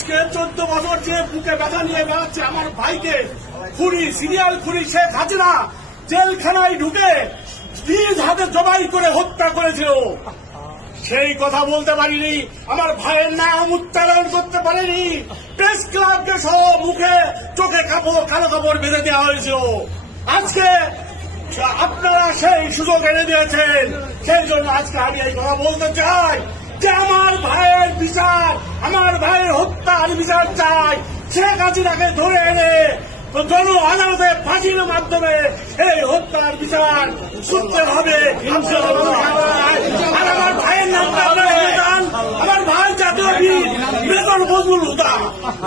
আজকে চোদ্দ বছর যে বুকে ব্যথা নিয়ে বেড়াচ্ছে আমার ভাইকে, খুনি, সিরিয়াল খুনি শেখ হাসিনা জেলখানায় ঢুকে নিজ হাতে জবাই করে হত্যা করেছিল। সেই কথা বলতে পারিনি, আমার ভাইয়ের নাম উচ্চারণ করতে পারিনি। প্রেস ক্লাবকে সহ মুখে চোখে কাপড়, কালো কাপড় বেঁধে দেওয়া হয়েছিল। আজকে আপনারা সেই সুযোগ এনে দিয়েছেন। সেই জন্য আজকে আমি এই কথা বলতে চাই যে আমার ভাইয়ের বিচার, আমার হত্যার বিচার চাই শেখ হাসিনাকে ধরে এনে জন আদালতে ফাঁসির মাধ্যমে এই হত্যার বিচার শুনতে হবে আর আমার ভাইয়ের নামটা। আমার ভাই জাতীয় বীর মেজর ফজলুল হুদা,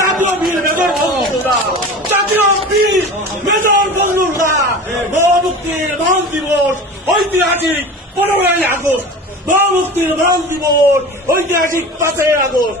জাতীয় বীর মেজর ফজলুল হুদা, জাতীয় বীর মেজর ফজলুল হুদা গণমুক্তির মহান দিবস ঐতিহাসিক পনেরোই আগস্ট গণমুক্তির মহান দিবস ঐতিহাসিক পাঁচই আগস্ট